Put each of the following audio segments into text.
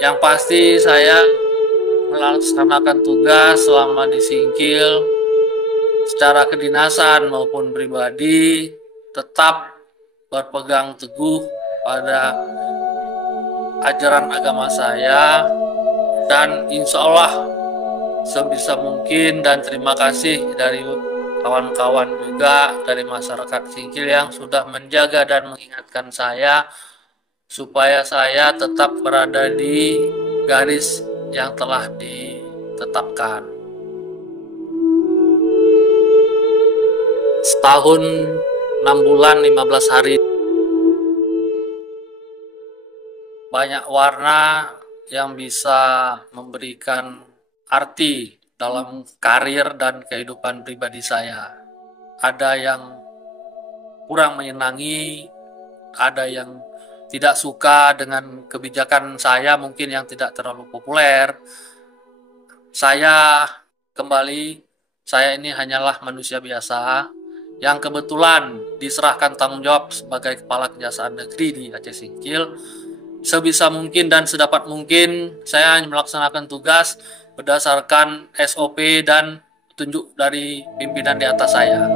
Yang pasti saya melaksanakan tugas selama di Singkil secara kedinasan maupun pribadi tetap berpegang teguh pada ajaran agama saya, dan insya Allah sebisa mungkin, dan terima kasih dari kawan-kawan juga dari masyarakat Singkil yang sudah menjaga dan mengingatkan saya supaya saya tetap berada di garis yang telah ditetapkan. Setahun 6 bulan 15 hari, banyak warna yang bisa memberikan arti dalam karir dan kehidupan pribadi saya. Ada yang kurang menyenangi, ada yang tidak suka dengan kebijakan saya mungkin yang tidak terlalu populer. Saya ini hanyalah manusia biasa yang kebetulan diserahkan tanggung jawab sebagai Kepala Kejaksaan Negeri di Aceh Singkil. Sebisa mungkin dan sedapat mungkin saya hanya melaksanakan tugas berdasarkan SOP dan petunjuk dari pimpinan di atas saya.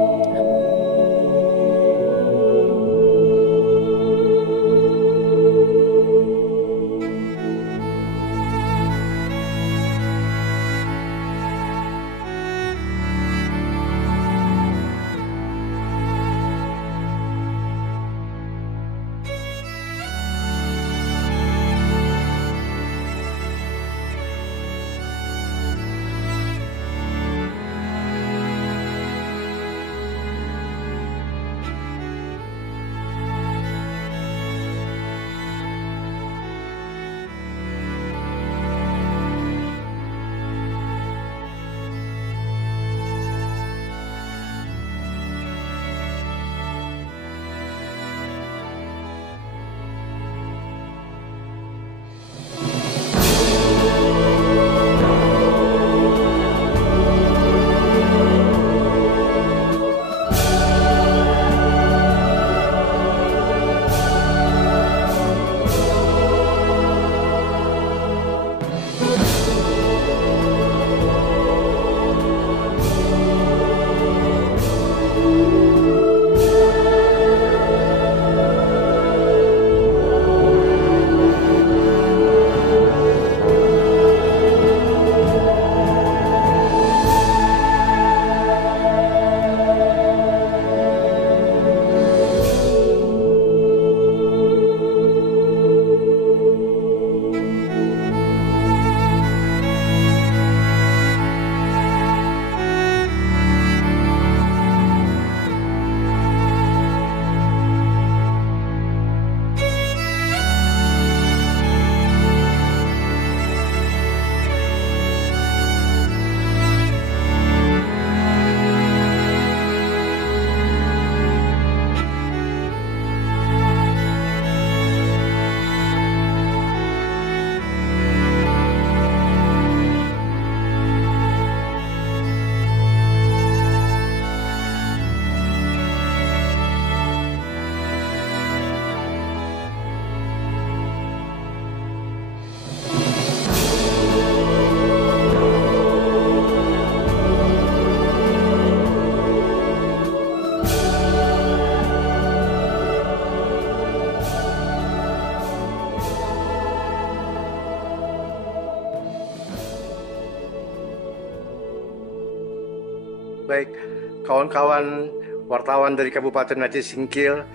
Baik, kawan-kawan wartawan dari Kabupaten Aceh Singkil,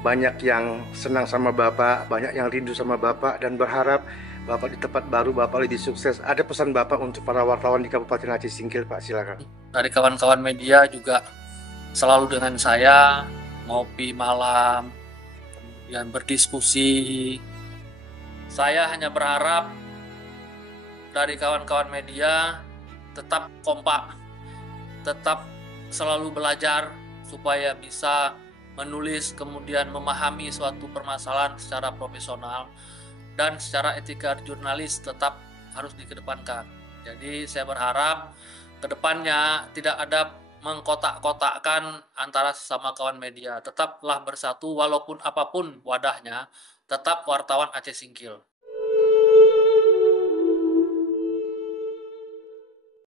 banyak yang senang sama Bapak, banyak yang rindu sama Bapak, dan berharap Bapak di tempat baru Bapak lebih sukses. Ada pesan Bapak untuk para wartawan di Kabupaten Aceh Singkil, Pak? Silakan. Dari kawan-kawan media juga selalu dengan saya, ngopi malam, kemudian berdiskusi. Saya hanya berharap dari kawan-kawan media tetap kompak, tetap selalu belajar supaya bisa menulis kemudian memahami suatu permasalahan secara profesional, dan secara etika jurnalis tetap harus dikedepankan. Jadi saya berharap kedepannya tidak ada mengkotak-kotakkan antara sesama kawan media. Tetaplah bersatu walaupun apapun wadahnya, tetap wartawan Aceh Singkil.